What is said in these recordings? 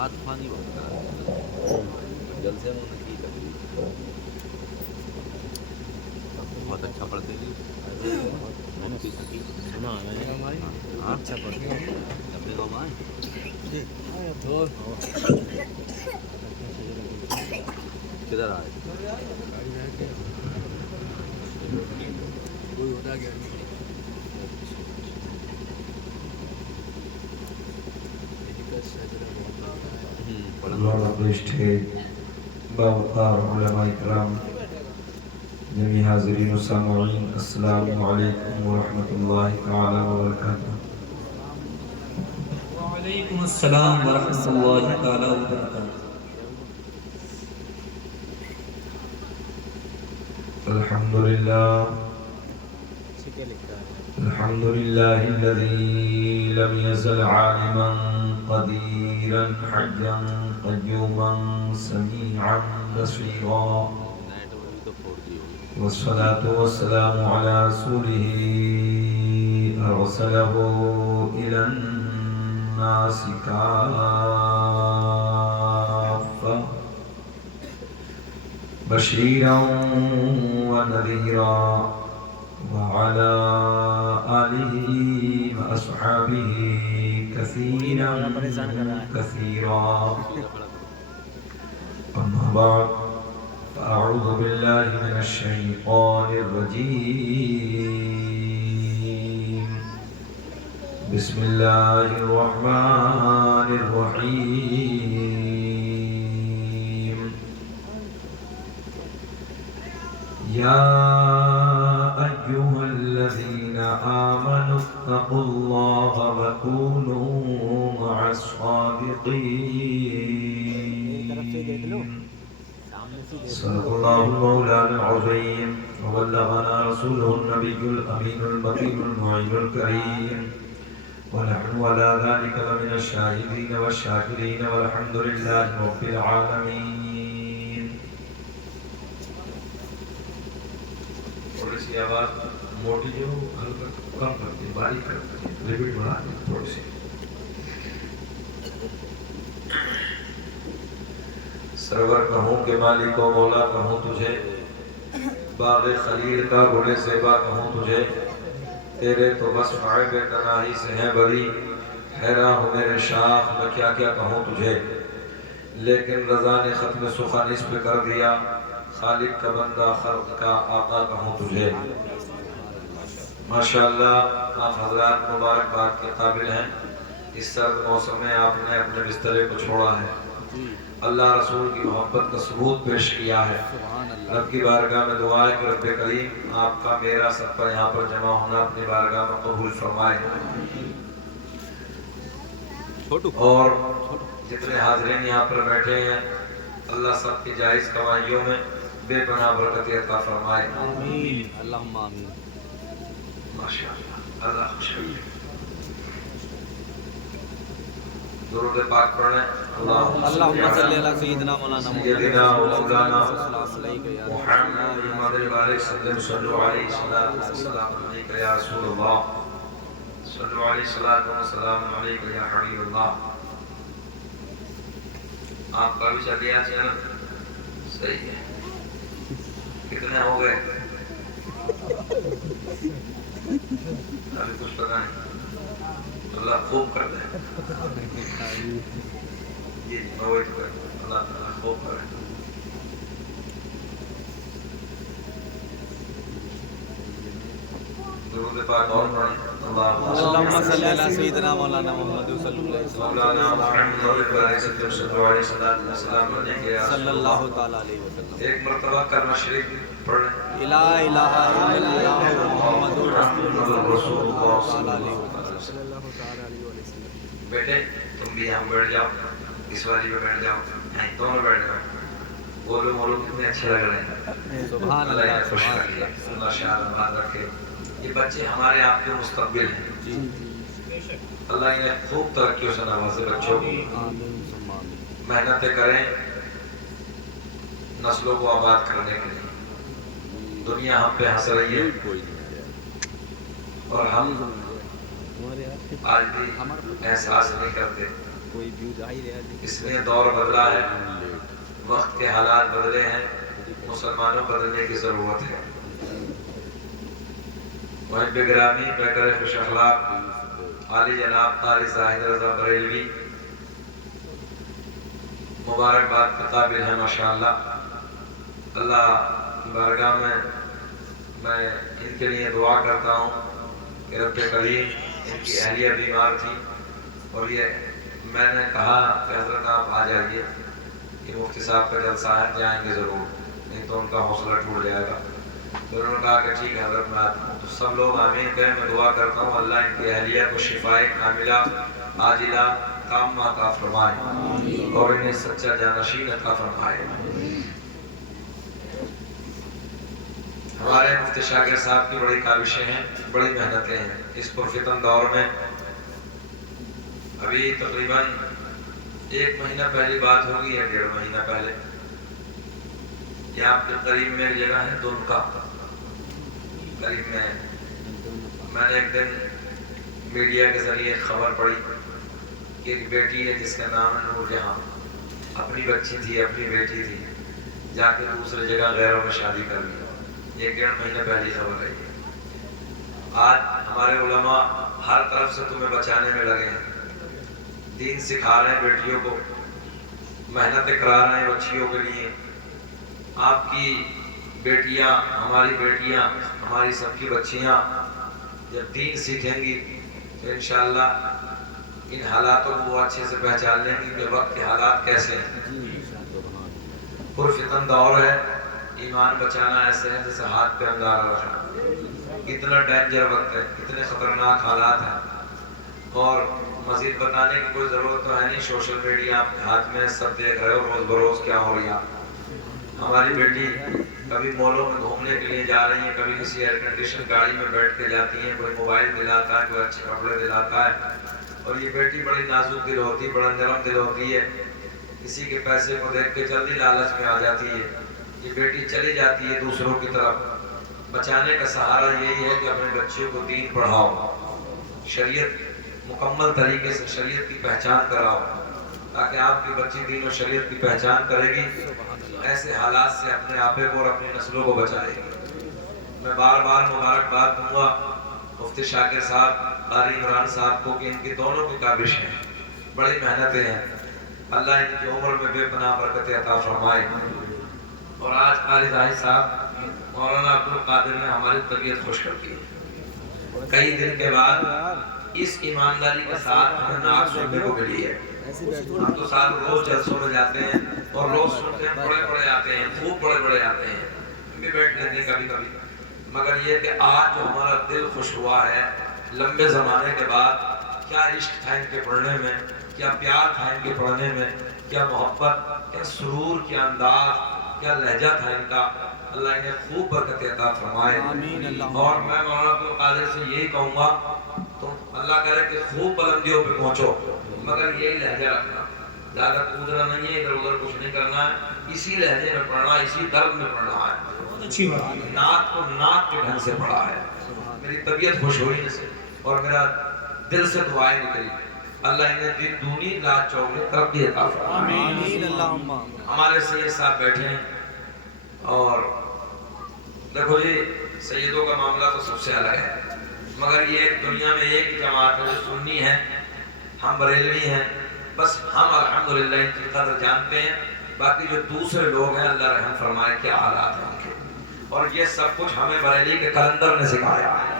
رات پانی بہت کرا جلسے انہوں نے کی تقریر بہت اچھا پڑھتے تھے مفتی شکی سنا ہے اچھا پڑھتے ہیں لمبے گاؤں میں کدھر آئے کوئی ہوتا گیا نہیں Lord appreciate Bawqar Ulama Ikram Jami Hazirin Sama'in Assalamu alaikum wa rahmatullahi ta'ala wa barakatuh وعلیکم السلام ورحمۃ اللہ تعالی وبرکاتہ Alhamdulillah الحمد لله الذي لم يزل عالما قديرا حيا قيوما سميعا بصيرا والصلاة والسلام على رسوله أرسله إلى الناس كافة بشيرا ونذيرا وعلى آله وأصحابه كثيرا كثيرا أما بعد فأعوذ بالله من الشيطان الرجيم بسم الله الرحمن الرحيم يا أيها الذين آمنوا اتقوا الله وكونوا مع الصادقين صدق الله المولى العظيم وبلغنا رسوله النبي الأمين المكين المعين الكريم ونحن على ذلك لمن الشاهدين والشاكرين والحمد لله رب العالمين. تھوڑی سی آواز موٹی جو ہلکا کم کرتی ہے باریک کرتی ہے ریپیٹ بڑھا دی تھوڑی سی. سرور کہوں کہ مالک و مولا کہوں تجھے باغ خلیل کا گل زیبا کہوں تجھے تیرے تو بس عیب تناہی سے ہیں بری حیران ہوں میرے شاخ میں کیا کیا کہوں تجھے لیکن رضا نے ختم سخن اس پہ کر دیا خالق کا بندہ خلق کا آقا کہوں تجھے. ماشاءاللہ آپ حضرات مبارکباد کے قابل ہیں. اس سرد موسم میں آپ نے اپنے بسترے کو چھوڑا ہے اللہ رسول کی محبت کا ثبوت پیش کیا ہے. رب کی بارگاہ میں دعا ہے کہ رب کریم آپ کا میرا سب کا یہاں پر جمع ہونا اپنی بارگاہ میں قبول فرمائے اور جتنے حاضرین یہاں پر بیٹھے ہیں اللہ سب کی جائز کمائیوں میں بے پناہ برکت عطا فرمائے. آمین اللہم آمین. ماشاءاللہ اللہ خوشحال. درود پاک پڑھیں. اللہم صلی علی سیدنا مولانا مولانا محمد بارک صلو علیہ السلام علیکہ یا رسول اللہ صلو علیہ السلام علیکہ یا حبیب اللہ. آپ کا بھی چلیا چینل صحیح ہے. کتنے ہو گئے ابھی کچھ پتہ نہیں. اللہ خوب کر دے یہ نویت کر اللہ تعالیٰ خوب کرے. درود پاک اور پڑھیں. اللہم صلی علی سیدنا مولانا محمد صلی اللہ علیہ مولانا محمد صلی اللہ تعالی علیہ وسلم. ایک مرتبہ کلمہ شریف پڑھ لیں. لا الہ الا اللہ محمد رسول اللہ صلی اللہ علیہ وسلم. بیٹے تم بھی یہاں بیٹھ جاؤ اس والی پہ بیٹھ جاؤ یہیں دونوں بیٹھ جاؤ. بولو بولو کتنے اچھے لگ رہے ہیں. سبحان اللہ اللہ انہیں خوش رکھے اللہ شاء بات رکھے. یہ بچے ہمارے آپ کے مستقبل ہیں. اللہ انہیں خوب ترقیوں سے نوازے بچوں کو. محنتیں کریں نسلوں کو آباد کرنے کے لیے. دنیا ہم پہ ہنس رہی ہے اور ہم آج بھی احساس نہیں کرتے کوئی ویوز آ ہی رہا ہے اس لیے دور بدلا ہے، وقت کے حالات بدلے ہیں، مسلمانوں بدلنے کی ضرورت ہے۔ محب گرامی پیکر خوش اخلاق عالی جناب قاری زاہد رضا بریلوی مبارکباد کے قابل ہیں ماشاءاللہ۔ اللہ کی بارگاہ میں ان کے لیے دعا کرتا ہوں کہ رب کریم، ان کی اہلیہ بیمار تھی اور یہ میں نے کہا کہ حضرت آپ آ جائیے، یہ مفتی صاحب کا جلسہ ہے، جائیں گے ضرور، نہیں تو ان کا حوصلہ ٹوٹ جائے گا۔ تو انہوں نے کہا کہ ٹھیک ہے حضرت میں آتا ہوں۔ تو سب لوگ آمین کہیں، میں دعا کرتا ہوں اللہ ان کی اہلیہ کو شفائے کاملہ عاجلہ تامہ عطا فرمائے اور انہیں سچا جانشین عطا فرمائے۔ ہمارے مفتی شاکر صاحب کی بڑی کاوشیں ہیں، بڑی محنتیں ہیں اس پرفتن دور میں۔ ابھی تقریباً 1 مہینہ پہلی بات ہوگی یا 1.5 مہینہ پہلے، یہاں کے قریب میں ایک جگہ ہے دنکا، قریب میں نے ایک دن میڈیا کے ذریعے خبر پڑھی کہ ایک بیٹی ہے جس کا نام ہے نور جہاں، اپنی بچی تھی، اپنی بیٹی تھی، جا کے دوسرے جگہ غیروں میں شادی کر لی۔ 1.5 مہینے پہلی خبر ہے۔ آج ہمارے علماء ہر طرف سے تمہیں بچانے میں لگے ہیں، دین سکھا رہے ہیں، بیٹیوں کو محنتیں کرا رہے ہیں بچیوں کے لیے۔ آپ کی بیٹیاں، ہماری بیٹیاں، ہماری سب کی بچیاں جب دین سیکھیں گی تو انشاءاللہ ان حالاتوں کو وہ اچھے سے پہچان لیں گی کہ وقت کے حالات کیسے ہیں۔ پرفتن دور ہے، ایمان بچانا ایسے ہے جیسے ہاتھ پہ اندازہ رکھنا۔ کتنا ڈینجر وقت ہے، کتنے خطرناک حالات ہیں، اور مزید بتانے کی کوئی ضرورت تو ہے نہیں، سوشل میڈیا آپ کے ہاتھ میں، سب دیکھ رہے ہو روز بروز کیا ہو رہا۔ ہماری بیٹی کبھی مالوں میں گھومنے کے لیے جا رہی ہیں، کبھی کسی ایئر کنڈیشن گاڑی میں بیٹھ کے جاتی ہیں، کوئی موبائل دلاتا ہے، کوئی اچھے کپڑے دلاتا ہے، اور یہ بیٹی بڑی نازک دل ہوتی ہے، بڑا نرم دل ہوتی ہے، کسی کے پیسے کو دیکھ کے جلدی لالچ میں آ جاتی ہے۔ یہ بیٹی چلی جاتی ہے دوسروں کی طرف۔ بچانے کا سہارا یہی ہے کہ اپنے بچیوں کو دین پڑھاؤ، شریعت مکمل طریقے سے شریعت کی پہچان کراؤ، تاکہ آپ کی بچی دین و شریعت کی پہچان کرے گی، ایسے حالات سے اپنے آپے کو اور اپنی نسلوں کو بچائے گی۔ میں بار بار مبارکباد دوں گا مفتی شاکر صاحب، قاری عمران صاحب کو کہ ان کی دونوں کی کاوش ہیں، بڑی محنتیں ہیں، اللہ ان کی عمر میں بے پناہ برکت عطا فرمائے۔ اور آج قاری زاہد صاحب مولانا عبد القادر نے ہماری طبیعت خوش کر دی، کئی دن کے بعد اس ایمانداری کے ساتھ ہمیں نعت سننے کو ملی ہے۔ ہم تو سال روز جلسوں میں جاتے ہیں اور روز سنتے ہیں، بڑے بڑے آتے ہیں، خوب بڑے بڑے آتے ہیں، ہم بھی بیٹھ لیتے ہیں کبھی کبھی، مگر یہ کہ آج جو ہمارا دل خوش ہوا ہے لمبے زمانے کے بعد، کیا عشق تھا ان کے پڑھنے میں، کیا پیار تھا ان کے پڑھنے میں، کیا محبت، کیا سرور، کیا انداز، کیا لہجہ تھا ان کا۔ اللہ انہیں خوب برکت عطا فرمائے۔ اور میں مولانا عبد القادر سے یہی کہوں گا، تم اللہ کرے کہ خوب بلندیوں پہ پہنچو، مگر یہی لہجہ رکھنا، زیادہ کودنا نہیں ہے، ادھر ادھر کچھ نہیں کرنا ہے، اسی لہجے میں پڑھنا ہے، اسی درد میں پڑھنا ہے۔ اچھی بات، نعت کو نعت کے ڈھنگ سے پڑھا ہے۔ میری طبیعت خوش ہوئی اس سے، اور میرا دل سے دعائیں نکلی، اللہ انہیں دین دونی رات چوگنی ترقی عطا فرمائے۔ ہمارے سید صاحب بیٹھے ہیں، اور دیکھو جی سیدوں کا معاملہ تو سب سے الگ ہے، مگر یہ دنیا میں ایک جماعت ہے جو سنی ہے، ہم بریلوی ہیں، بس ہم الحمدللہ ان کی قدر جانتے ہیں، باقی جو دوسرے لوگ ہیں اللہ رحم فرمائے کیا حالات ہیں ان کے، اور یہ سب کچھ ہمیں بریلی کے کلندر نے سکھایا ہے۔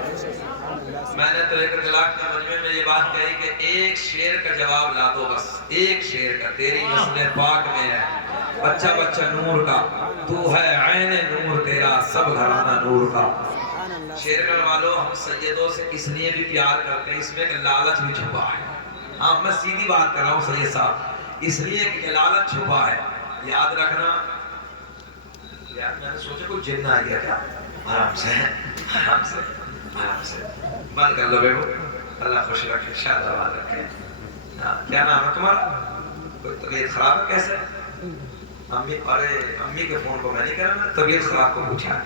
میں نے تو ایک اخلاق کے مجمع میں یہ بات کہی کہ ایک شعر کا جواب لا دو، بس ایک شعر کا، تیری نسل پاک میں ہے بچہ بچہ نور کا، تو ہے عین نور تیرا سب گھرانہ نور کا۔ شعر کرنے والوں، ہم سیدوں سے اس لیے بھی پیار کرتے ہیں، اس میں کہ لالچ بھی چھپا ہے۔ ہاں میں سیدھی بات کر رہا ہوں سید صاحب، اس لیے کہ لالچ چھپا ہے، یاد رکھنا۔ یار میں نے سوچا کوئی جن آ گیا کیا؟ آرام سے آرام سے آرام سے بند کر لو بیٹو، اللہ خوش رکھے، شاد آباد رکھے۔ کیا نام ہے تمہارا؟ کوئی طبیعت خراب ہے کیسے؟ امی، ارے امی کے فون کو میں نہیں کہہ رہا، میں طبیعت خراب کو پوچھا،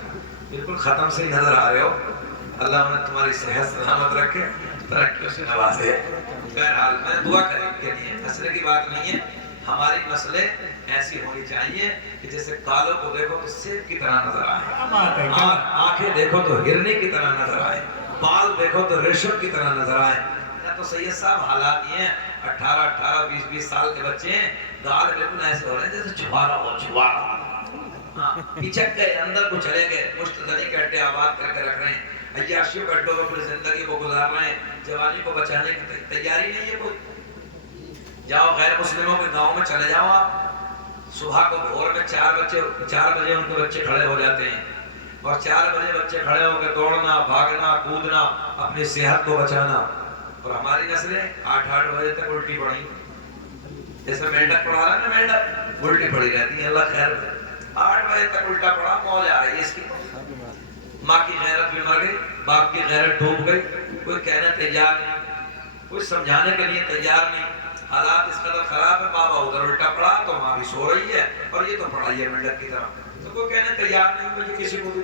بالکل ختم سے ہی نظر آ رہے ہو، اللہ انہیں تمہاری صحت سلامت رکھے، ترقیوں سے نوازے. بہرحال میں دعا کریں کے لیے، مسئلے کی بات نہیں ہے. ہماری مسئلے ایسی ہونی چاہیے کہ جیسے کالوں کو دیکھو تو سیب کی طرح نظر آئے، اور آنکھیں دیکھو تو ہرنی کی طرح نظر آئے، بال دیکھو تو ریشم کی طرح نظر آئے. تو سید صاحب حالات یہ ہیں، 18 20 سال کے بچے ہیں، گال بالکل ایسے ہو رہے ہیں جیسے چھوارا ہو، چھوارا. پچک گئے، اندر کو چلے گئے، مشتدنی کے اڈے آباد کر کے رکھ رہے ہیں، عیاشیوں کے اڈوں پر اپنی زندگی کو گزار رہے ہیں. جوانی کو بچانے کی تیاری نہیں ہے کوئی. جاؤ غیر مسلموں کے گاؤں میں چلے جاؤ آپ، صبح کو بھور میں 4 بجے ان کے بچے کھڑے ہو جاتے ہیں، اور 4 بجے بچے کھڑے ہو کے دوڑنا، بھاگنا، کودنا، اپنی صحت کو بچانا. اور ہماری نسلیں 8 بجے تک الٹی پڑی، جیسے مینڈک پڑھا رہا ہے نا، مینڈک الٹی پڑی رہتی ہے. اللہ خیر کرے. 8 بجے تک الٹا پڑا، موج آ رہی ہے اس کی. ماں کی غیرت بھی مر گئی، باپ کی غیرت ڈوب گئی. کوئی کہنے تیار نہیں، کوئی سمجھانے کے لیے تیار نہیں. حالات اس قدر خراب ہے، بابا ادھر الٹا پڑا تو ماں بھی سو رہی ہے، اور یہ تو پڑھائی ہے مینڈک کی طرح. تو کوئی کہنے تیار نہیں مجھے کسی کو بھی.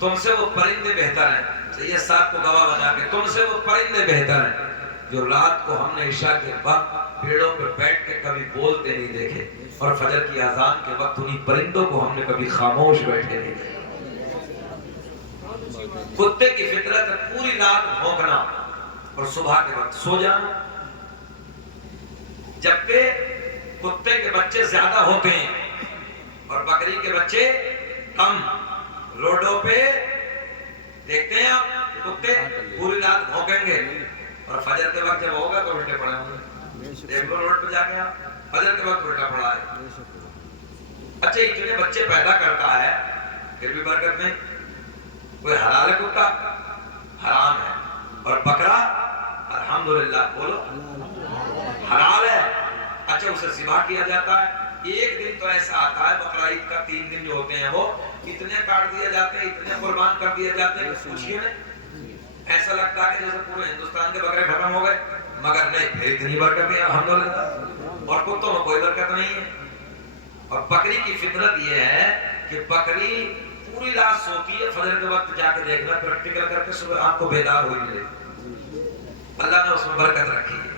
تم سے وہ پرندے بہتر ہیں، سید صاحب کو گواہ بنا کے، تم سے وہ پرندے بہتر ہیں جو رات کو ہم نے عشاء کے وقت پیڑوں پہ بیٹھ کے کبھی بولتے نہیں دیکھے، اور فجر کی اذان کے وقت انہی پرندوں کو ہم نے کبھی خاموش بیٹھے نہیں دیکھے. کتے کی فطرت ہے پوری رات بھونکنا اور صبح کے وقت سو جانا. جبکہ کتے کے بچے زیادہ ہوتے ہیں اور بکری کے بچے کم. روڈوں پہ دیکھتے ہیں آپ، کتے پوری رات بھونکیں گے اور فجر کے وقت جب ہوگا تو الٹے پڑے ہوں گے. دیکھ لو روڈ پہ جا کے آپ، فجر کے وقت الٹا پڑا ہے. اچھا اتنے بچے پیدا کرتا ہے پھر بھی برکت نہیں. کوئی حلال ہے کتا؟ حرام ہے. اور بکرا الحمدللہ بولو حلال ہے. اچھا اسے ذبح کیا جاتا ہے. ایک دن تو ایسا آتا ہے بقرہ عید کا، 3 دن جو ہوتے ہیں وہ اتنے کاٹ دیے جاتے ہیں، اتنے قربان کر دیے جاتے ہیں کہ پوچھئے نہیں. ایسا لگتا ہے کہ جیسے پورے ہندوستان کے بکرے ختم ہو گئے، مگر نہیں، پھر اتنی برکت ہے الحمدللہ. اور کتوں میں کوئی برکت نہیں ہے. اور بکری کی فطرت یہ ہے کہ بکری پوری رات سوتی ہے، فجر کے وقت جا کے دیکھنا پریکٹیکل کر کے صبح آپ کو بیدار ہوئی ملے. اللہ نے اس میں برکت رکھی ہے.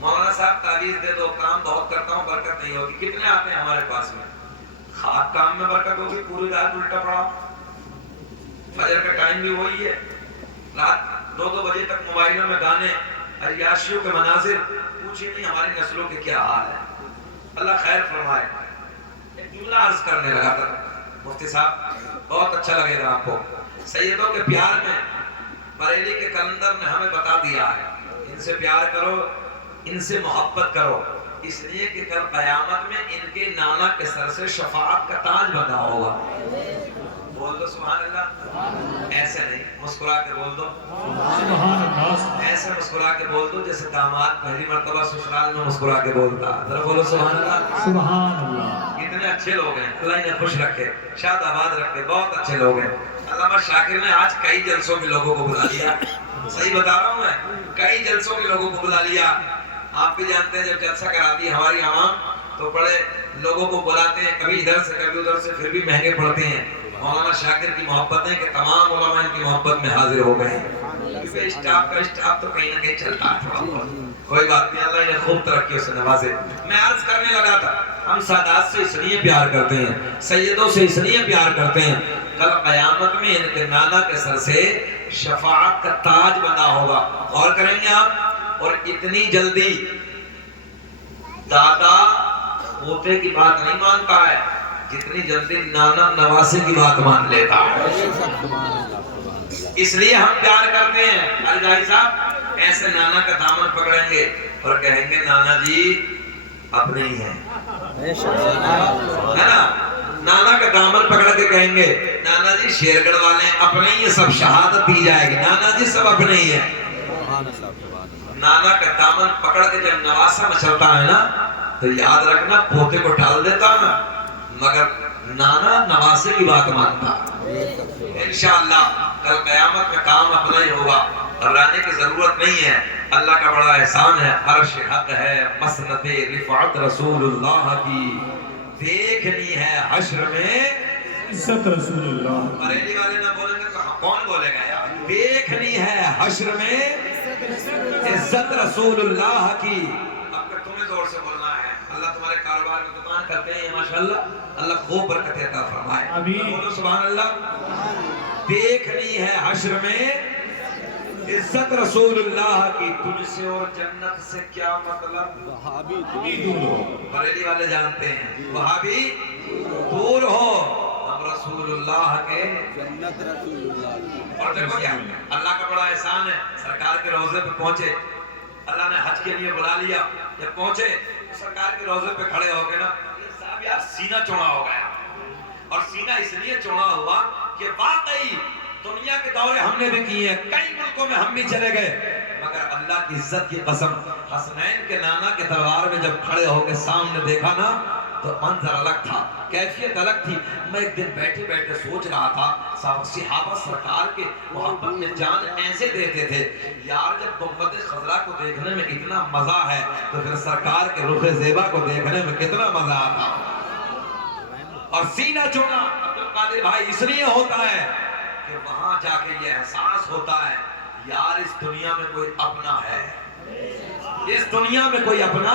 مولانا صاحب تعویذ دے دو، کام بہت کرتا ہوں برکت نہیں ہوگی. کتنے آتے ہیں ہمارے پاس میں، خاک کام میں برکت ہوگی، پوری رات الٹا پڑا. فجر کا ٹائم بھی وہی ہے، رات 2 بجے تک موبائلوں میں گانے، عیاشیوں کے مناظر. پوچھیے نہیں ہماری نسلوں کے کیا حال ہے. اللہ خیر فرمائے. ایک جملہ عرض کرنے لگا تھا مفتی صاحب، بہت اچھا لگے گا آپ کو. سیدوں کے پیار میں بریلی کے کلندر نے ہمیں بتا دیا ہے، ان سے پیار کرو، ان سے محبت کرو، اس لیے کہ کل قیامت میں ان کے نانا کے سر سے شفاعت کا تاج بندھا ہوگا. بول دو سبحان اللہ. ایسے نہیں، مسکرا کے بول دو سبحان اللہ. ایسے مسکرا کے بول دو جیسے داماد پہلی مرتبہ سسرال میں مسکرا کے بولتا. ذرا بولو سبحان اللہ. سبحان اللہ. کتنے اچھے لوگ ہیں، اللہ انہیں خوش رکھے، شاد آباد رکھے. بہت اچھے لوگ ہیں. علامہ شاکر نے آج کئی جلسوں کے لوگوں کو بلا لیا. صحیح بتا رہا ہوں میں، کئی جلسوں کے لوگوں کو بلا لیا. آپ بھی جانتے ہیں جب جلسہ کراتی ہے ہماری عوام تو بڑے لوگوں کو بلاتے ہیں، کبھی ادھر سے کبھی ادھر سے، پھر بھی مہنگے پڑتے ہیں. مولانا شاکر کی محبت ہے کہ تمام علماء ان کی محبت میں حاضر ہو گئے ہیں. کیونکہ اسٹاف تو کہیں نہ کہیں چلتا ہے تھوڑا بہت. کوئی بات نہیں، اللہ انہیں خوب ترقیوں سے نوازے. میں عرض کرنے لگا تھا ہم سادات سے اس لیے پیار کرتے ہیں، سیدوں سے اس لیے پیار کرتے ہیں، کل قیامت میں ان کے نانا کے سر سے شفاعت کا تاج بنا ہوگا. غور کریں گے آپ. اور اتنی جلدی دادا پوتے کی بات نہیں مانتا ہے جتنی جلدی نانا نواسے کی بات مان لیتا ہے. اس لیے ہم پیار کرتے ہیں. علی بھائی صاحب ایسے نانا کا دامن پکڑیں گے اور کہیں گے نانا جی اپنے ہی ہیں، ہے نا. نانا کا دامن پکڑ کے کہیں گے نانا جی شیرگڑھ والے اپنے ہی، سب شہادت دی جائے گی، نانا جی سب اپنے ہی ہیں. نانا کا دامن پکڑ کے جب نواسا مچلتا ہے نا تو یاد رکھنا پوتے کو ٹال دیتا نا، مگر نانا نواسے کی بات مانتا. انشاءاللہ کل قیامت میں کام اپنا ہی ہوگا، گھبرانے کی ضرورت نہیں ہے. اللہ کا بڑا احسان ہے، عرش حق ہے مسند رفعت رسول اللہ کی، دیکھنی ہے حشر میں عزت رسول اللہ. بریلی والے نہ بولیں گے تو کون بولے گا یار. دیکھنی ہے حشر میں عزت رسول اللہ کی. اب کہ تمہیں زور سے بولنا ہے. اللہ تمہارے کاروبار میں دکان کرتے ہیں ماشاءاللہ, اللہ خوب برکت عطا فرمائے. بولو سبحان اللہ. دیکھنی ہے حشر میں عزت رسول اللہ کی. تجھ سے اور جنت سے کیا مطلب؟ وہابی دور ہو. بریلی والے جانتے ہیں وہابی دور ہو, ہم رسول اللہ کے. جنت رسول اللہ. اور دیکھو کیا اللہ کا بڑا احسان ہے, سرکار کے روضے پہ پہنچے, اللہ نے حج کے لیے بلا لیا. جب پہنچے سرکار کے روضے پہ کھڑے ہو کے نا, صاحب یار سینہ چوڑا ہو گیا. اور سینہ اس لیے چوڑا ہوا کہ واقعی دنیا کے دورے ہم نے بھی کیے ہیں, کئی ملکوں میں ہم بھی چلے گئے, مگر اللہ کی عزت کی قسم حسنین کے نانا کے دربار میں جب کھڑے ہو کے سامنے دیکھا نا تو منظر الگ تھا, کیفیت الگ تھی. میں ایک دن بیٹھے بیٹھے سوچ رہا تھا صحابہ سرکار کے محبت میں جان ایسے دیتے تھے یار, جب گنبد خضرا کو دیکھنے میں اتنا مزہ ہے تو پھر سرکار کے رخ زیبا کو دیکھنے میں کتنا مزہ آتا. اور سینہ چوڑا عبد القادر بھائی اس لیے ہوتا ہے کہ وہاں جا کے یہ احساس ہوتا ہے یار اس دنیا میں کوئی اپنا ہے, اس دنیا میں کوئی اپنا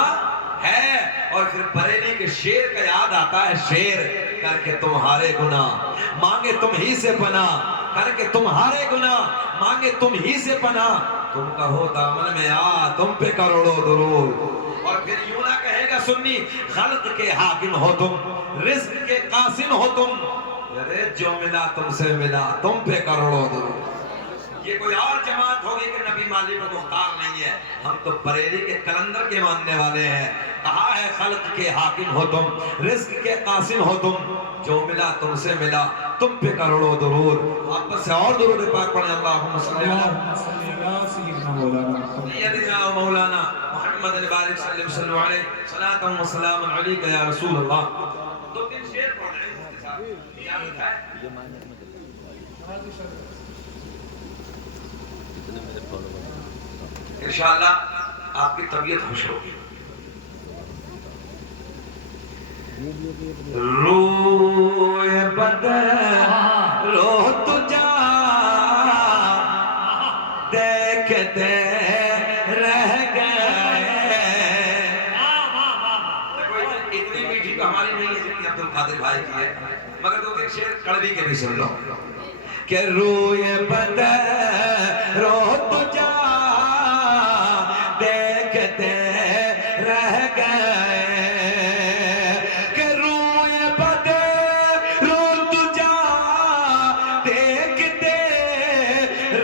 ہے. اور پھر بریلی کے شیر کا یاد آتا ہے, شیر کر کے تمہارے گناہ مانگے تم ہی سے پناہ, کر کے تمہارے گناہ مانگے تم ہی سے پناہ, تم کہو دامن میں آ تم پہ کروڑوں درود. اور پھر یوں نہ کہے گا سنی, خلق کے حاکم ہو تم, رزق کے قاسم ہو تم, ارے جو ملا تم سے ملا تم پہ کروڑوں درود. یہ کوئی اور جماعت ہوگی کہ نبی مالک و مختار نہیں ہے, ہم تو بریلی کے کلندر کے ماننے والے ہیں. کہا ہے خلق کے حاکم ہو تم, رزق کے قاسم ہو تم, جو ملا تم سے ملا تم پہ کروڑوں درود. آپ سے اور درود پاک پڑھیں. اللہم صلی علی سیدنا و مولانا محمد البارک صلی اللہ علیہ صلاۃ و سلام علیک یا رسول اللہ. دو تین شعر پڑھ رہے ہیں اس کے ساتھ, یاد ہے انشاءاللہ آپ کی طبیعت خوش ہوگی. روئے بدر رو تجا دیکھتے رہ گئے. اتنی میٹھی تو ہماری نہیں ہے جتنی عبد القادر بھائی کی ہے, مگر دو تین شعر کڑوی کے بھی سن لو. کہ روئے بدر رو تجا دیکھتے رہ گئے, کہ روئے بدر رو تجا دیکھتے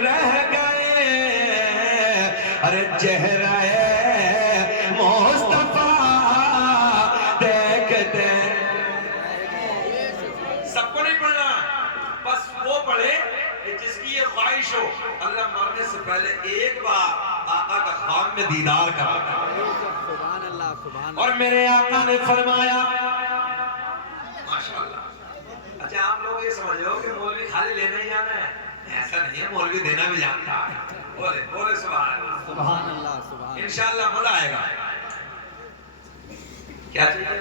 رہ گئے. ارے چہرہ مصطفیٰ دیکھتے. سب کو نہیں پڑھنا, بس وہ پڑھے کہ جس کی یہ خواہش ہو اللہ مرنے سے پہلے ایک بار آقا کا خواب میں دیدار کرا. سبحان اللہ سبحان اور میرے آقا نے فرمایا ماشاءاللہ. اچھا آپ لوگ یہ سمجھ رہے ہو کہ مولوی خالی لینے ہی جانا ہے, ایسا نہیں ہے, مولوی دینا بھی جانتا ہے. بولے بولے سبحان اللہ سبحان اللہ سبحان. انشاءاللہ مزہ آئے گا. کیا چاہیے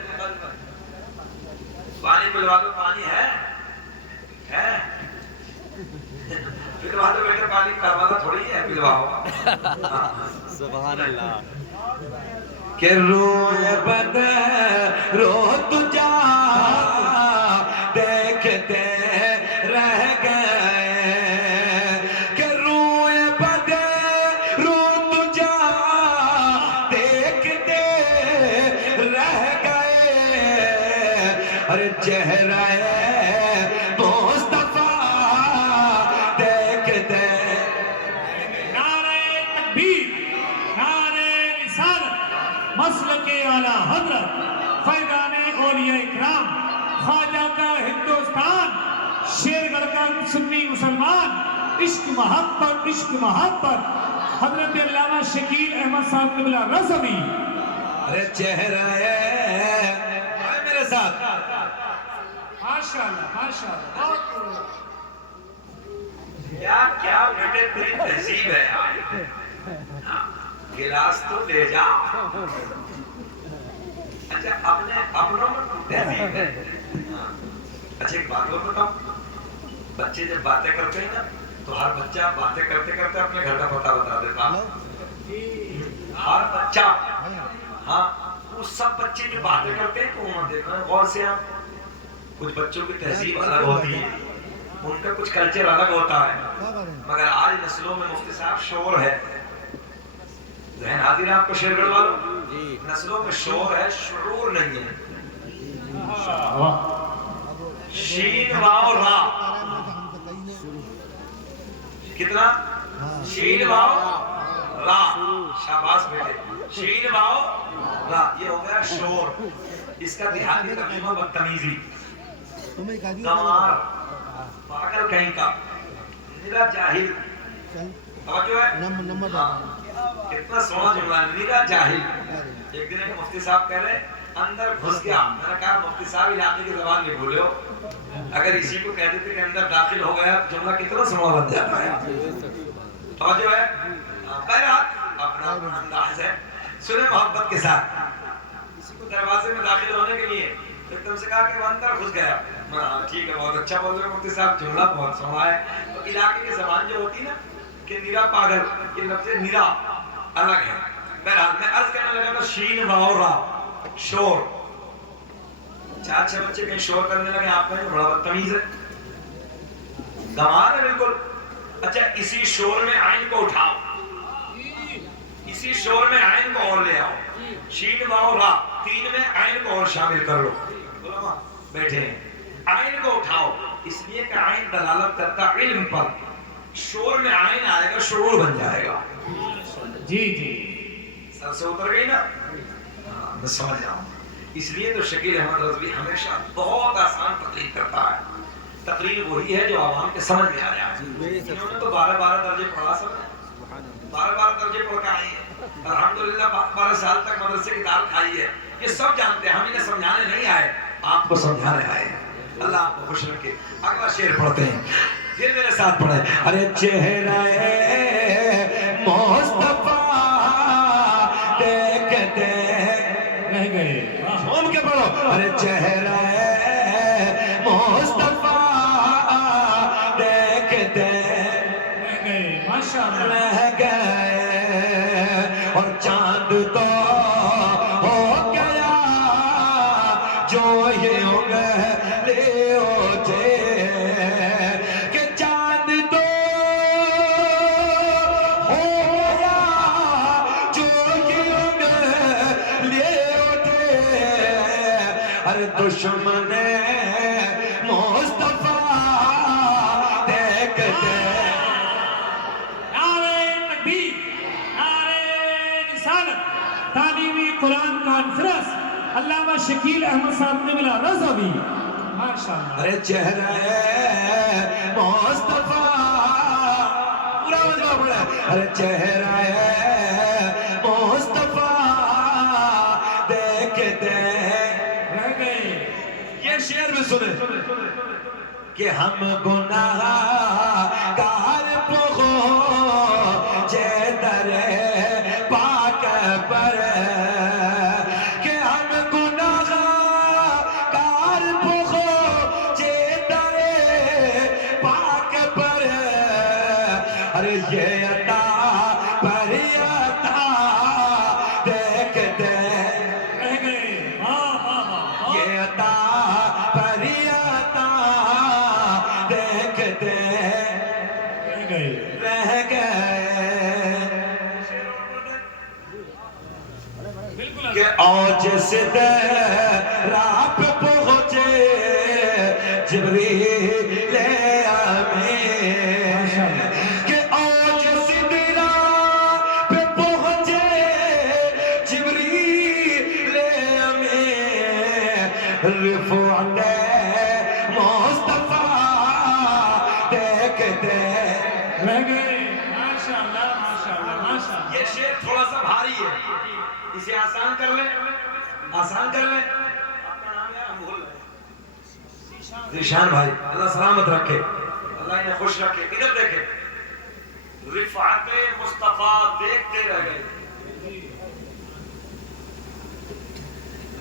پانی پلوا دو, پانی ہے پلوا دو بیٹے, پانی کروانا تھوڑی ہے پلواؤ. سبحان اللہ. کہ روئے بدر رو تجا دیکھتے رہ گئے, کہ روئے بدر رو تجا دیکھتے رہ گئے. ارے چہرہ مصطفیٰ دیکھتے. نعرہ تکبیر, نعرہ رسالت, مسلک اعلیٰ حضرت فیضان اولیاء اکرام, خواجہ کا ہندوستان, شیرگڑھ کا سنی مسلمان, عشق محبت عشق محبت, حضرت علامہ شکیل احمد صاحب قبلہ رضوی. ارے چہرہ میرے ساتھ ماشاءاللہ ماشاءاللہ. کیا بیٹے تیری تہذیب ہے یار. گلاس تو لے جا. اچھا اپنوں میں تہذیب ہے. اچھا ایک بات اور بتاؤ, بچے جب باتیں کرتے ہیں نا تو ہر بچہ باتیں کرتے کرتے اپنے گھر کا پتہ بتا دیتا. ہر بچہ, ہاں وہ سب بچے جو باتیں کرتے ہیں تو وہاں دیکھنا غور سے. آپ کچھ بچوں کی تہذیب الگ ہوتی ہے, ان کا کچھ کلچر الگ ہوتا ہے, مگر آج نسلوں میں مفتی صاحب شور ہے. ذہن حاضر ہے آپ کو شیر گڑھ والوں؟ نسلوں میں شور ہے, شعور نہیں ہے. شین واو را, کتنا؟ شین واو را, شاباش بیٹے, شین واو را, یہ ہو گیا شور. اس کا دیہاتی ترجمہ بدتمیزی, گنوار, پاگل کہیں کا, نرا جاہل. توجہ ہے, کتنا سونا جملہ ہے, نرا جاہل. ایک دن ایک مفتی صاحب کہہ رہے اندر گھس گیا. میں نے کہا مفتی صاحب علاقے کی زبان نہیں بھولے ہو, اگر اسی کو کہہ دیتے کہ اندر داخل ہو گیا جملہ کتنا سونا بن جاتا ہے. توجہ ہے, بہرحال اپنا اپنا انداز ہے. سنیں محبت کے ساتھ. کسی کو دروازے میں داخل ہونے کے لیے ایک دم سے کہا کہ وہ اندر گھس گیا. ٹھیک ہے, بہت اچھا بول رہے مفتی صاحب, جملہ بہت سونا ہے. تو علاقے کی زبان جو ہوتی نا کہ نرا پاگل, یہ لفظ نرا الگ ہے. بہرحال میں عرض کرنے لگا تھا شین واو را, شور. 4-6 بچے کہیں شور کرنے لگے, آپ کہیں بڑا بدتمیز ہے, گنوار ہے بالکل. اچھا اسی شور میں عین کو اٹھاؤ, اسی شور میں عین کو اور لے آؤ. شین واو را, 3 میں عین کو اور شامل کر لو. علماء بیٹھے ہیں, عین کو اٹھاؤ, اس لیے کہ عین دلالت کرتا علم پر. شور میں عین آئے گا, شعور بن جائے گا. جی جی سر سے اتر گئی نا, میں سمجھ جاؤں. اس لیے تو شکیل احمد رضوی ہمیشہ بہت آسان تقریر کرتا ہے. تقریر وہی ہے جو عوام کے سمجھ میں آ جائے. انہوں نے تو 12 درجے پڑھا, سب 12 درجے پڑھ کے آئی ہے, الحمدللہ 12 سال تک مدرسے کی دال کھائی ہے. یہ سب جانتے ہیں, ہم انہیں سمجھانے نہیں آئے, آپ کو سمجھانے آئے. اللہ آپ کو خوش رکھے. اگلا شعر پڑھتے ہیں, پھر میرے ساتھ پڑھیں. ارے چہرہ مصطفیٰ دیکھتے رہ گئے. جھوم کے پڑھو. ارے چہرہ مصطفیٰ دیکھتے رہ گئے. ماشاء اللہ. رہ گئے, اور چاند تو ہو گیا جو یہ انگلی اٹھے, کہ چاند تو ہو گیا جو یہ انگلی اٹھے. ارے دشمن مصطفیٰ دیکھتے. تعلیمی قرآن کانفرنس علامہ شکیل احمد صاحب نے ملا رضا بھی. ماشاءاللہ. ارے چہرہ مصطفیٰ, پورا مجمع پڑھا. ارے چہرہ مصطفیٰ دیکھتے رہ گئے. یہ شعر میں سنیں کہ ہم گناہ گار پہنچے در پاک پر, کہ ہم گناہ گار پہنچے در پاک پر. ارے یہ عطا پر عطا دیکھتے رہ گئے. واہ واہ واہ. یہ عطا پر عطا دیکھتے رہ گئے. رہ گئے. بالکل. کہ اوج سدرا پہ پہنچے جبریل امین, کہ اوج سدرا پہ پہنچے جبریل امین. رفعت مصطفیٰ دیکھتے رہ گئے. ماشاءاللہ ماشاءاللہ ماشاءاللہ. یہ شعر تھوڑا سا بھاری ہے, اسے آسان کر لیں, آسان کر لیں. آپ کا نام ہے, ہم بھول رہے ہیں. ذیشان بھائی, اللہ سلامت رکھے, اللہ انہیں خوش رکھے. ادھر دیکھیں, رفعت مصطفیٰ دیکھتے رہ گئے.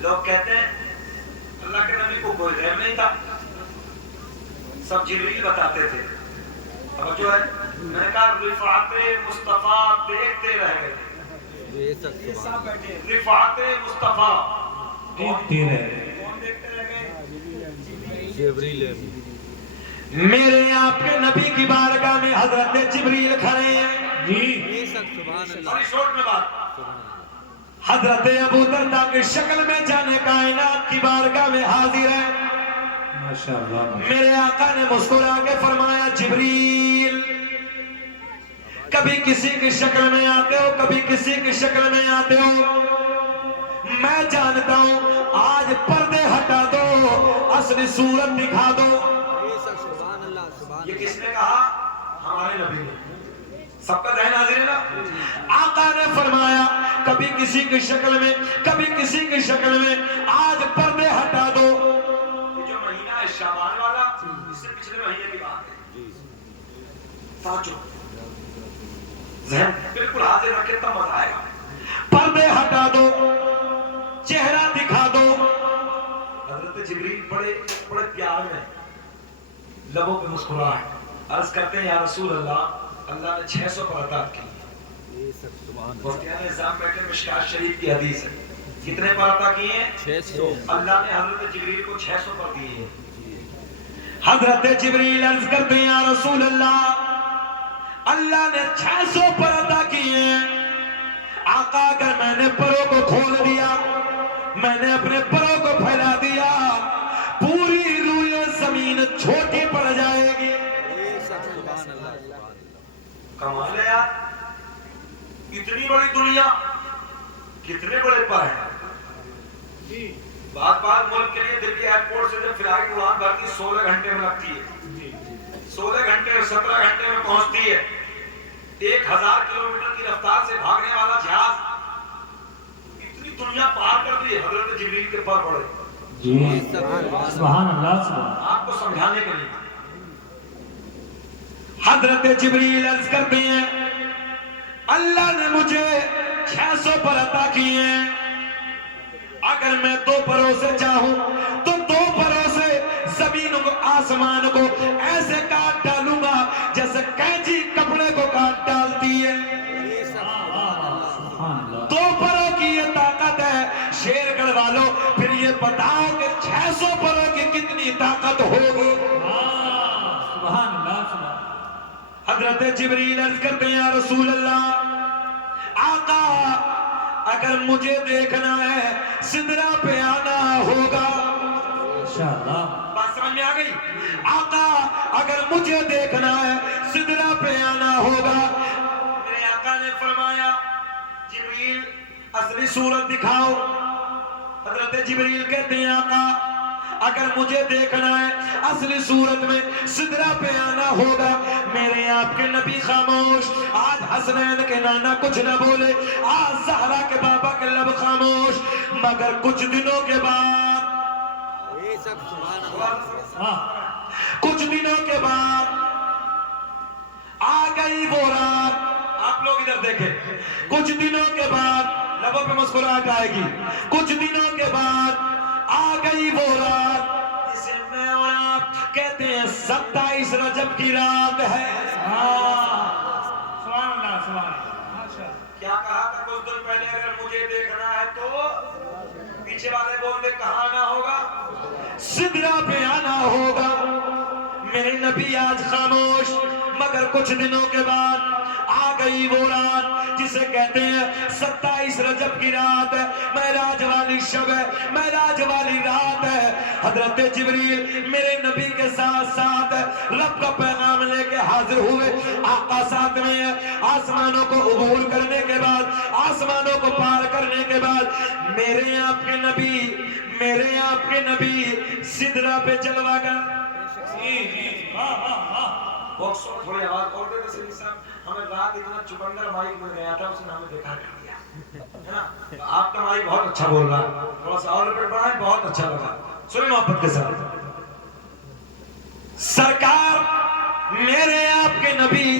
لوگ کہتے ہیں اللہ کے نبی کو کوئی رحم نہیں تھا, سب جبریل بتاتے تھے. توجہ ہے؟ میں نے کہا رفعت مصطفیٰ دیکھتے رہ گئے. بے شک سبحان اللہ. رفعت مصطفیٰ دیکھتے رہے. کون دیکھتے رہ گئے؟ جبریل. میرے آپ کے نبی کی بارگاہ میں حضرت جبریل کھڑے ہیں. جی بے شک سبحان اللہ. بڑی شورٹ میں بات. سبحان اللہ. حضرت ابو درداء کی شکل میں جانے کائنات کی بارگاہ میں حاضر ہے. ماشاءاللہ. میرے آقا نے مسکرا کے فرمایا جبریل کبھی کسی کی شکل میں آتے ہو کبھی کسی کی شکل میں آتے ہو. میں جانتا ہوں آج پردے ہٹا دو اصلی صورت دکھا دو. بے شک سبحان اللہ. سبحان یہ اللہ. کس نے کہا؟ ہمارے نبی نے. سب کا ذہن حاضر ہے نا. آقا نے فرمایا کبھی کسی کی شکل میں کبھی کسی کی شکل میں آج پردے ہٹا دو. یہ جو مہینہ ہے شعبان والا اس سے پچھلے مہینے کی بات ہے. سوچو ذہن بالکل حاضر رکھے تب مزہ آئے گا. پردے ہٹا دو چہرہ دکھا دو. حضرت جبریل بڑے بڑے پیار میں لبوں پہ مسکراہٹ عرض کرتے ہیں یا رسول اللہ اللہ نے 600 پر عطا کی. بے شک سبحان اللہ. مفتیان نظام بیٹھے مشکات شریف کی حدیث ہے. کتنے پر عطا کیے ہیں؟ 600. اللہ نے حضرت جبریل کو 600 پر دیے ہیں. حضرت جبریل عرض کرتے ہیں یا رسول اللہ اللہ نے 600 پر عطا کیے ہیں. آقا اگر میں نے پروں کو کھول دیا میں نے اپنے پروں کو پھیلا دیا پوری روئے زمین چھوٹی پڑ جائے گی. بے شک سبحان اللہ. کمال ہے یار. اتنی بڑی دنیا کتنے بڑے پر ہیں. بات ملک کے لیے دلی ایئرپورٹ سے جب فلائٹ اڑان بھرتی 16 گھنٹے میں لگتی ہے. 16 گھنٹے 17 گھنٹے میں پہنچتی ہے. 1000 کلومیٹر کی رفتار سے بھاگنے والا جہاز اتنی دنیا پار کر دی حضرت جبریل کے پر پڑے. جی سبحان اللہ. سبحان آپ کو سمجھانے کے لیے حضرت جبریل عرض کرتے ہیں اللہ نے مجھے 600 پر عطا کیے ہیں. اگر میں 2 پروں سے چاہوں تو 2 پروں سے زمین کو آسمان کو ایسے کاٹ ڈالوں گا جیسے کینچی کپڑے کو کاٹ ڈالتی ہے. بے شک سبحان اللہ. اللہ. 2 پروں کی یہ طاقت ہے. شیر گڑھ والوں پھر یہ بتاؤ کہ 600 پروں کی کتنی طاقت ہوگی. سبحان اللہ. سبحان حضرت جبریل عرض کرتے ہیں یا رسول اللہ آقا اگر مجھے دیکھنا ہے سدرہ پہ آنا ہوگا. ماشاءاللہ. بات سمجھ میں آ گئی؟ آقا اگر مجھے دیکھنا ہے سدرہ پہ آنا ہوگا. میرے آقا نے فرمایا جبریل اصلی صورت دکھاؤ. حضرت جبریل کہتے ہیں آقا اگر مجھے دیکھنا ہے اصلی صورت میں سدرہ پہ آنا ہوگا. میرے آپ کے نبی خاموش. آج حسنین کے نانا کچھ نہ بولے آج زہرا کے بابا کے لب خاموش. مگر کچھ دنوں کے بعد بے شک سبحان اللہ. کچھ دنوں کے بعد آ گئی وہ رات. آپ لوگ ادھر دیکھیں. کچھ دنوں کے بعد لبوں پہ مسکراہٹ آئے گی. کچھ دنوں کے بعد آ گئی وہ رات جسے میں اور آپ کہتے ہیں 27 رجب کی رات ہے. سبحان اللہ. سبحان اللہ. کیا کہا تھا کچھ دن پہلے اگر مجھے دیکھنا ہے تو پیچھے والے بول دے کہاں آنا ہوگا سدرہ پہ آنا ہوگا. میرے نبی آج خاموش. مگر کچھ دنوں کے بعد آ گئی وہ رات جسے کہتے ہیں 27 رجب کی رات ہے. معراج والی شب ہے. معراج والی رات ہے. حضرت جبریل میرے نبی کے ساتھ ساتھ رب کا پیغام لے کے حاضر ہوئے. آقا ساتھ میں ہے. آسمانوں کو عبور کرنے کے بعد آسمانوں کو پار کرنے کے بعد میرے آپ کے نبی سدرہ پہ چلوا گئے. تھوڑی آواز اور دے دے صاحب. ہمیں رات اتنا چپندر مائک مل گیا تھا اس نے ہمیں دیکھا کر دیا ہے نا. آپ کا مائک بہت اچھا بول رہا. تھوڑا سا اور ریپیٹ بڑھائیں. بہت اچھا لگا. سنیں محبت کے ساتھ. سرکار میرے آپ کے نبی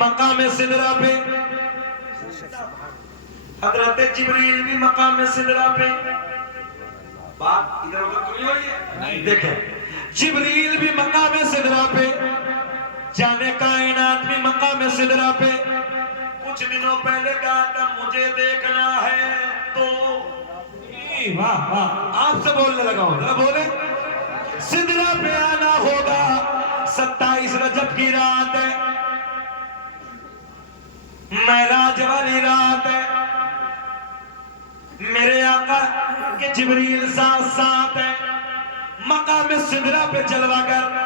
مقام سدرہ پہ. حضرت جبریل بھی مقام سدرہ پہ. بات ادھر ادھر تو نہیں ہوئی ہے. دیکھیں جبریل بھی مقام سدرہ پہ. جانے کائنات میں مقام صدرہ پہ کچھ دنوں پہلے کہا تھا مجھے دیکھنا ہے تو واہ واہ آپ سے بولنے لگا ہوں ذرا بولے صدرہ پہ آنا ہوگا 27 رجب کی رات ہے معراج والی رات ہے میرے آقا کے جبریل ساتھ ساتھ ہے مقام صدرہ پہ جلوہ کر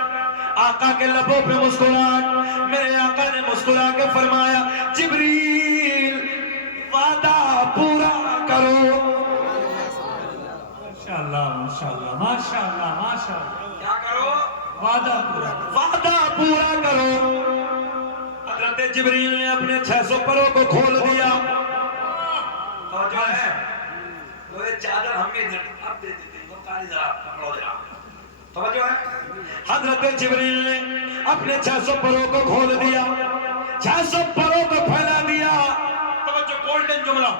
آقا کے لبوں پہ مسکراہٹ میرے آقا نے مسکرا کے فرمایا جبریل وعدہ پورا کرو ماشاءاللہ ماشاءاللہ ماشاءاللہ ماشاءاللہ کیا کرو وعدہ پورا وعدہ پورا کرو حضرت جبریل نے اپنے 600 پروں کو کھول دیا توجہ ہے تو یہ چادر ہم بھی اب دے دیتے ہیں وہ کاری ذرا پکڑو ذرا توجہ ہے حضرت جبریل نے اپنے 600 پروں کو کھول دیا 600 پروں کو پھیلا دیا توجہ گولڈن جملہ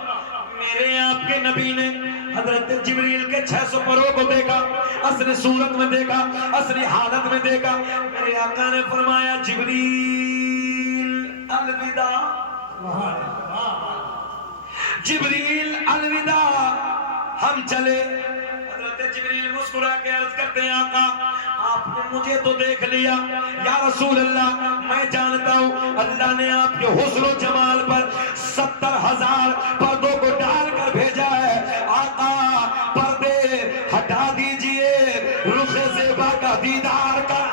میرے آپ کے نبی نے حضرت جبریل کے 600 پروں کو دیکھا اصلی صورت میں دیکھا اصلی حالت میں دیکھا میرے آقا نے فرمایا جبریل الوداع جبریل الوداع ہم چلے حضرت جبریل مسکرا کے عرض کرتے ہیں آقا آپ نے مجھے تو دیکھ لیا یا رسول اللہ میں جانتا ہوں اللہ نے آپ کے حسن و جمال پر 70,000 پردوں کو ڈال کر بھیجا ہے آقا پردے ہٹا دیجئے رخ زیبا کا دیدار کر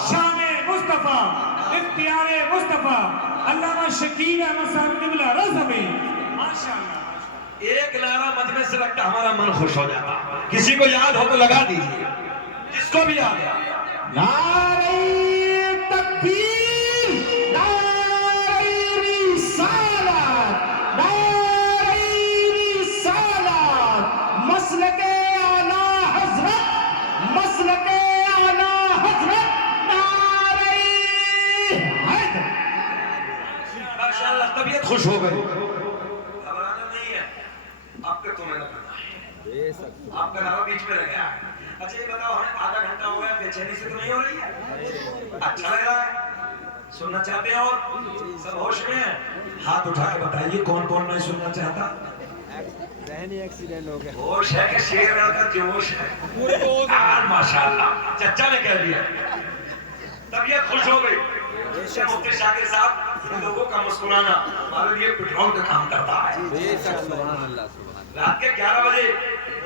شان مصطفیٰ اختیار مصطفیٰ علامہ شکیل احمد صاحب قبلہ رضوی ماشاءاللہ ایک نعرہ مجمع سے لگتا ہمارا من خوش ہو جاتا کسی کو یاد ہو تو لگا دیجئے جس کو بھی یاد ہے نعرہ تکبیر نعرہ رسالت نعرہ رسالت مسلک اعلی حضرت مسلک اعلی حضرت نعرہ حیدر ماشاءاللہ طبیعت خوش ہو گئی گھبرانا نہیں ہے آپ کا تمہیں لگنا ہے آپ کا نعرہ بیچ میں رہ گیا اچھا یہ بتاؤ ہمیں آدھا گھنٹہ ہو گیا بے چینی سے تو نہیں ہو رہی ہے اچھا لگ رہا ہے سننا چاہتے ہیں اور سب ہوش میں ہیں ہاتھ اٹھا کے بتائیے کون کون نہیں سننا چاہتا ذہنی ایکسیڈنٹ ہو گیا ہوش ہے کہ شیر کا جوش ہے ماشاءاللہ چچا نے کہہ دیا طبیعت خوش ہو گئی مفتی شاکر صاحب ان لوگوں کا مسکرانا ہمارے لیے پیٹرول کا کام کرتا ہے سبحان اللہ سبحان رات کے 11 بجے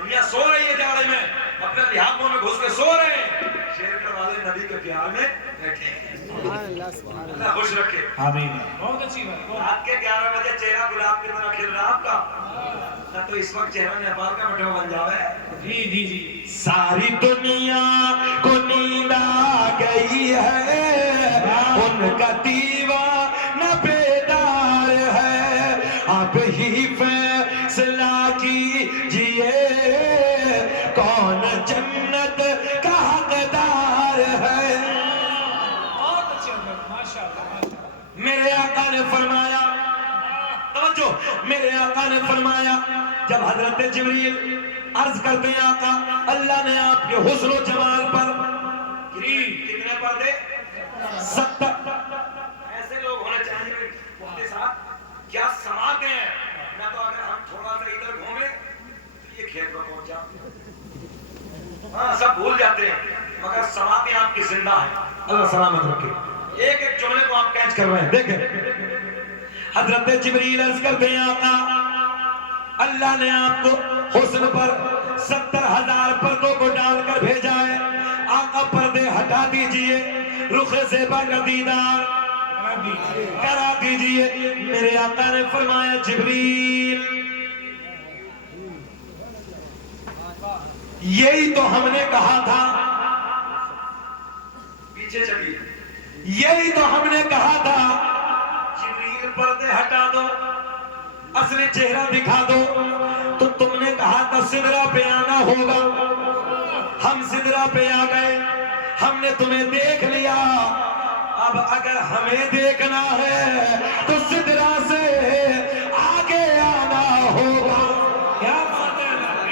دنیا سو رہی ہے جاڑے میں اپنے لحاظوں میں گھس کے سو رہے ہیں شیر کے والے نبی کے پیار میں بیٹھے ہیں سبحان اللہ اللہ خوش رکھے آمین بہت اچھی بات رات کے 11 بجے چہرہ گلاب کی طرح کھل رہا آپ کا نہ تو اس وقت چہرہ نیپال کا مٹھا بن جاوے جی جی جی ساری دنیا کو نیند آ گئی ہے ان کا دیوانہ بیدار ہے اب ہی فیصلہ کیجئے کون جنت کا حقدار ہے بہت اچھی بات ماشاءاللہ میرے آقا نے فرمایا توجہ میرے آقا نے فرمایا جب حضرت جبریل عرض کرتے ہیں آقا اللہ نے آپ کے حسن و جمال پر کتنے پردے 70 ایسے لوگ ہونے چاہیے مفتی صاحب کیا سماتے ہیں نہ تو اگر ہم تھوڑا سا ادھر گھومیں تو یہ کھیت میں پہنچ جاؤ ہاں سب بھول جاتے ہیں مگر سماتے آپ کی زندہ ہیں اللہ سلامت رکھے ایک ایک جملے کو آپ کیچ کر رہے ہیں دیکھیں حضرت جبریل عرض کرتے ہیں آقا اللہ نے آپ کو حسن پر 70,000 پردوں کو ڈال کر بھیجا ہے آقا پردے ہٹا دیجئے رخ زیبا کا دیدار کرا دیجئے میرے آقا نے فرمایا جبریل یہی تو ہم نے کہا تھا پیچھے چلیے یہی تو ہم نے کہا تھا جبریل پردے ہٹا دو اصلی چہرہ دکھا دو تو تم نے کہا تھا سدرہ پہ آنا ہوگا ہم سدرہ پہ آ گئے ہم نے تمہیں دیکھ لیا اب اگر ہمیں دیکھنا ہے تو سدرہ سے آگے آنا ہوگا کیا بات ہے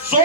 100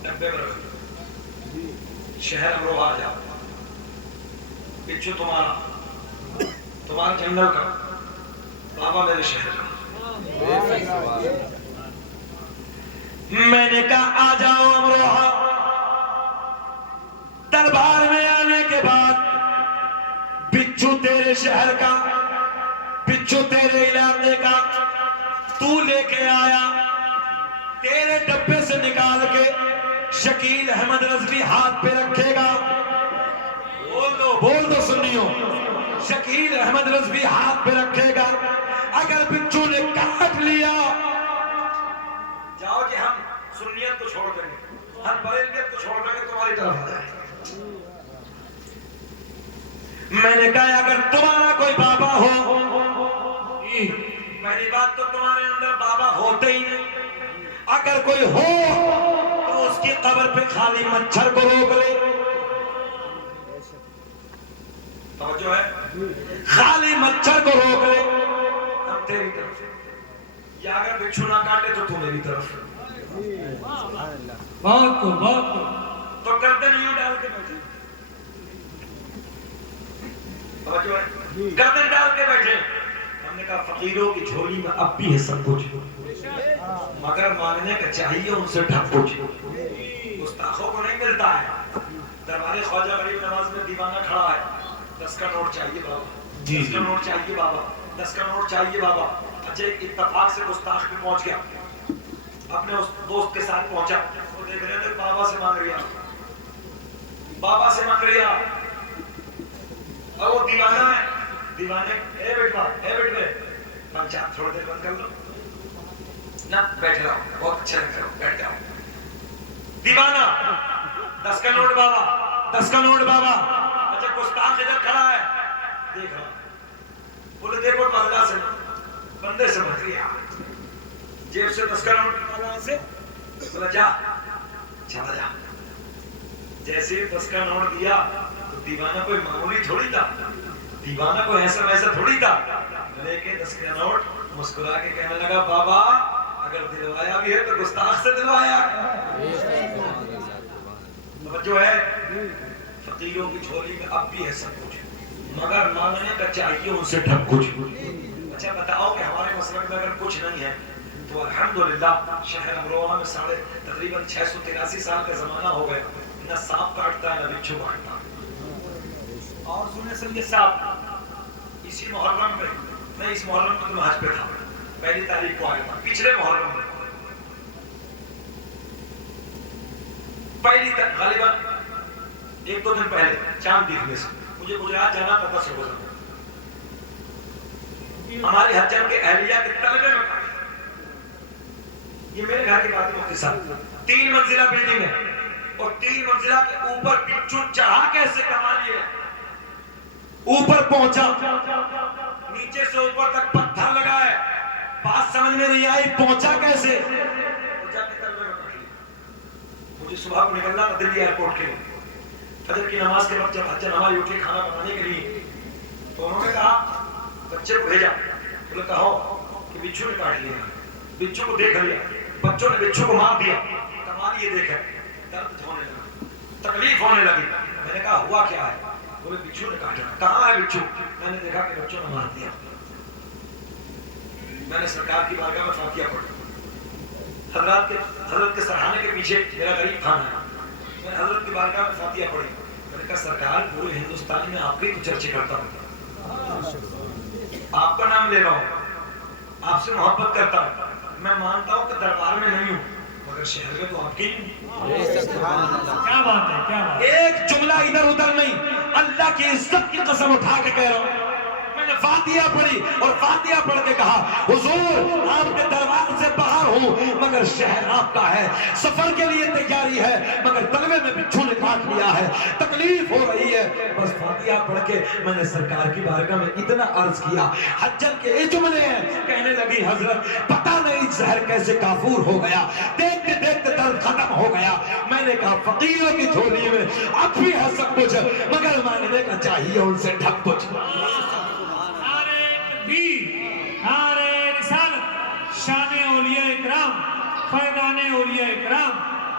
ڈبے میں رکھ شہر امروہہ جاؤ بچھو تمہارا جنگل کا بابا میرے شہر کا میں نے کہا آ جاؤ امروہہ دربار میں آنے کے بعد بچھو تیرے شہر کا بچھو تیرے علاقے کا تو لے کے آیا تیرے ڈبے سے نکال کے شکیل احمد رضوی ہاتھ پہ رکھے گا بول دو سنیو شکیل احمد رضوی ہاتھ پہ رکھے گا اگر بچھو نے کاٹ لیا جاؤ کہ ہم سنیت کو چھوڑ دیں گے ہم بریلویت کو چھوڑ دیں گے تمہاری طرف آ جائے میں نے کہا اگر تمہارا کوئی بابا ہو پہلی بات تو تمہارے اندر بابا ہوتے ہی نہیں اگر کوئی ہو تو اس کی قبر پہ خالی مچھر کو روک لے توجہ ہے خالی مچھر کو روک لے ہم تیری طرف یا اگر بچھو نہ کاٹے تو تو میری طرف بات تو گردن یوں ڈال کے بیٹھے توجہ ہے گردن ڈال کے بیٹھے ہم نے کہا فقیروں کی جھولی میں اب بھی ہے سب کچھ مگر مانگنے کا چاہیے ان سے ڈھک کچھ گستاخوں کو نہیں ملتا ہے دربار خواجہ غریب نواز میں دیوانہ کھڑا ہے 10 کا نوٹ چاہیے بابا 10 کا نوٹ چاہیے بابا 10 کا نوٹ چاہیے بابا اچھا ایک اتفاق سے گستاخ بھی پہنچ گیا اپنے اس دوست کے ساتھ پہنچا وہ دیکھ رہے تھے بابا سے مانگ رہا بابا سے مانگ رہا اور وہ دیوانہ ہے دیوانے اے بیٹے پنچات تھوڑے دیر بند کر لو نہ بیٹھ رہا ہوں بہت اچھا لگ رہا ہوں بیٹھ جاؤ دیوانہ 10 کا نوٹ بابا 10 کا نوٹ بابا اچھا گستاخ ادھر کھڑا ہے دیکھ رہا بولے دیکھو بندہ سے بندے سے بھٹ گیا جیب سے 10 کا نوٹ نکالا سے بولا جا چلا جا جیسے 10 کا نوٹ دیا تو دیوانہ کوئی معمولی تھوڑی تھا دیوانہ کوئی ایسا ویسا تھوڑی تھا لے کے 10 کا نوٹ مسکرا کے کہنے لگا بابا اگر دلوایا بھی ہے تو گستاخ سے دلوایا جو ہے فقیروں کی جھولی میں اب بھی ہے سب کچھ مگر مانگنے کا چاہیے ان سے ڈھک کچھ اچھا بتاؤ کہ ہمارے مسلک میں اگر کچھ نہیں ہے تو الحمدللہ شہر امروہہ میں تقریباً 683 سال کا زمانہ ہو گیا نہ سانپ کاٹتا ہے نہ بچھو کاٹتا اور سنیں سمجھے صاحب اسی محرم میں اس محرم میں تو حج پہ تھا پہلی تاریخ کو آیا تھا پچھلے محرم میں پہلی غالباً 1-2 دن پہلے چاند دیکھنے سے مجھے گجرات جانا تھا سے گزرا ہماری حجم کے اہلیہ کے طلبے میں یہ میرے گھر کی بات ہے مفتی صاحب 3 منزلہ بلڈنگ ہے اور 3 منزلہ کے اوپر بچھو چڑھا کیسے کمالی ہے اوپر پہنچا نیچے سے اوپر تک پتھر لگا ہے بات سمجھ میں نہیں آئی پہنچا کیسے مجھے صبح کو نکلنا تھا دلی ایئرپورٹ کے لیے فجر کی نماز کے وقت جب حجن ہماری اٹھی کھانا بنانے کے لیے تو انہوں نے کہا بچے کو بھیجا بولے کہو کہ بچھو نے کاٹ لیا بچھو کو دیکھ لیا بچوں نے بچھو کو مار دیا کمال یہ دیکھا درد ہونے لگا تکلیف ہونے لگی میں نے کہا ہوا کیا ہے بولے بچھو نے کاٹا کہاں ہے بچھو میں نے دیکھا کہ بچوں نے مار دیا میں نے سرکار کی بارگاہ میں فاتحہ پڑھی حضرت کے سرحانے کے پیچھے میرا غریب خانہ ہے میں نے حضرت کی بارگاہ میں فاتحہ پڑھی میں نے کہا سرکار پورے ہندوستان میں آپ کی تو چرچے کرتا ہوں آپ کا نام لے رہا ہوں آپ سے محبت کرتا ہوں میں مانتا ہوں کہ دربار میں نہیں ہوں مگر شہر میں تو آپ کی کیا بات ہے کیا بات ایک جملہ ادھر ادھر نہیں اللہ کی عزت کی قسم اٹھا کے کہہ رہا ہوں میں نے فاتحہ پڑھی اور فاتحہ پڑھ کے کہا حضور آپ کے دربار سے باہر ہوں مگر شہر آپ کا ہے سفر کے لیے تیاری ہے مگر تلوے میں بچھو نے کاٹ لیا ہے تکلیف ہو رہی ہے بس فاتحہ پڑھ کے میں نے سرکار کی بارگاہ میں اتنا عرض کیا حجن کے یہ جملے ہیں کہنے لگی حضرت پتہ نہیں زہر کیسے کافور ہو گیا دیکھتے دیکھتے درد ختم ہو گیا میں نے کہا فقیروں کی جھولی میں اب بھی ہے سب کچھ مگر مانگنے کا چاہیے ان سے ڈھک کچھ نعرہ رسالت شان اولیاء اکرام فیضان اولیاء اکرام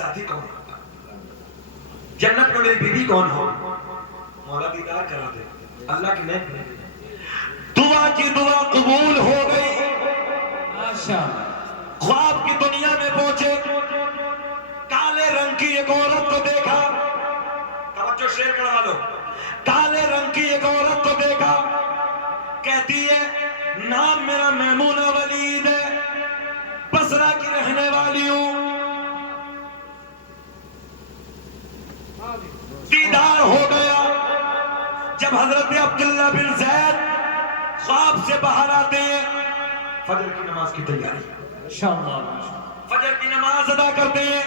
ساتھی کون ہوگا, جنت میں میری بیوی کون ہو, مولا دیدار کرا دے. اللہ کی نیک دعا کی دعا قبول ہو گئی. ماشاءاللہ. خواب کی دنیا میں پہنچے, کالے رنگ کی ایک عورت کو دیکھا, توجہ شیر کروا لو, کالے رنگ کی ایک عورت کو دیکھا, کہتی ہے نام میرا میمونہ ولید ہے, بصرہ کی رہنے والی ہوں. دیدار ہو گیا. جب حضرت عبداللہ بن زید خواب سے باہر آتے ہیں, فجر کی نماز کی تیاری, انشاءاللہ. فجر کی نماز ادا کرتے ہیں,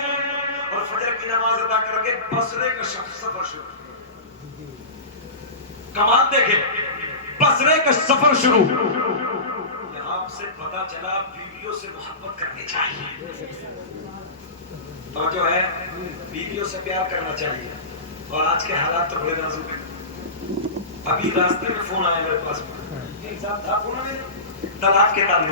اور فجر کی نماز ادا کر کے بصرے کا سفر شروع. کمال دیکھیں, بصرے کا سفر شروع. یہاں سے پتا چلا بیویوں سے محبت کرنی چاہیے, تو جو ہے بیویوں سے پیار کرنا چاہیے. اور آج کے حالات تو بڑے نازک ہیں. ابھی راستے میں فون آیا میرے پاس, طلاق کے تعلق